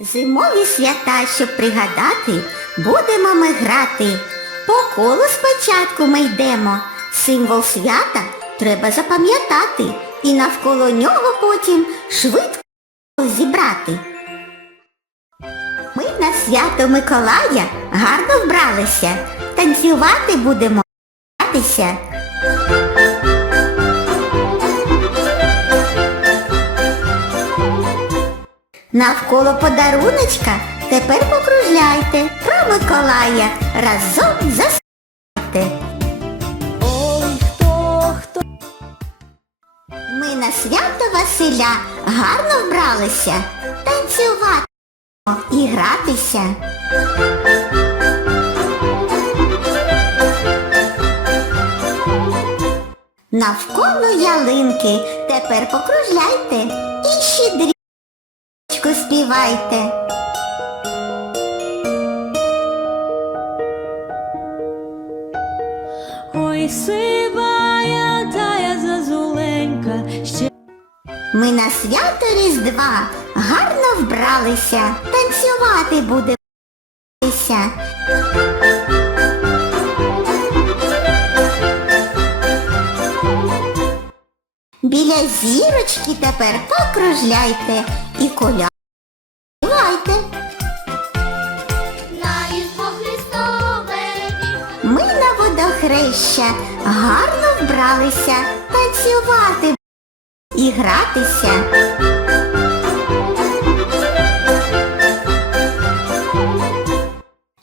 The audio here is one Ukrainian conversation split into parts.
Зимові свята, щоб пригадати, будемо ми грати. По колу спочатку ми йдемо. Символ свята треба запам'ятати і навколо нього потім швидко зібрати. Ми на свято Миколая гарно вбралися. Танцювати будемо гратися. Навколо подаруночка тепер покружляйте. Про Миколая разом заспівайте. Ой, хто, хто Ми на свято Василя гарно вбралися. Танцювати і гратися. Навколо ялинки тепер покружляйте і щедрічку співайте. Ой, сивая тая зазуленька, ще Ми на свято Різдва гарно вбралися, танцювати будемо. Біля зірочки тепер покружляйте і колядуйте. Водохреща гарно вбралися, танцювати і гратися.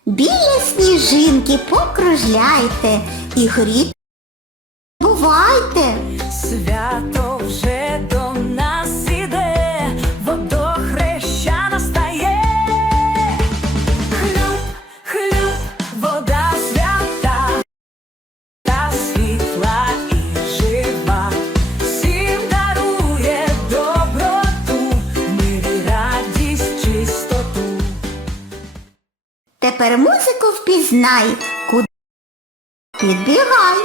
Біля сніжинки покружляйте і грі бувайте. свято вже Тепер музику впізнай, куди? Підбігай.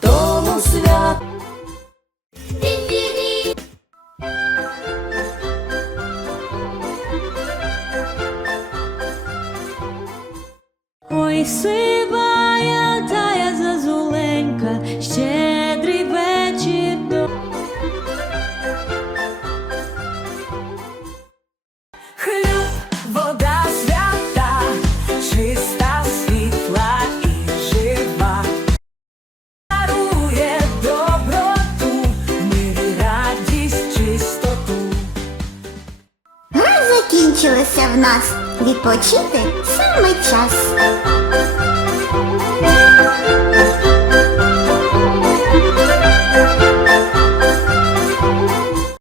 Тому свят. Ой, сивая Гра закінчилася в нас. Відпочити саме час.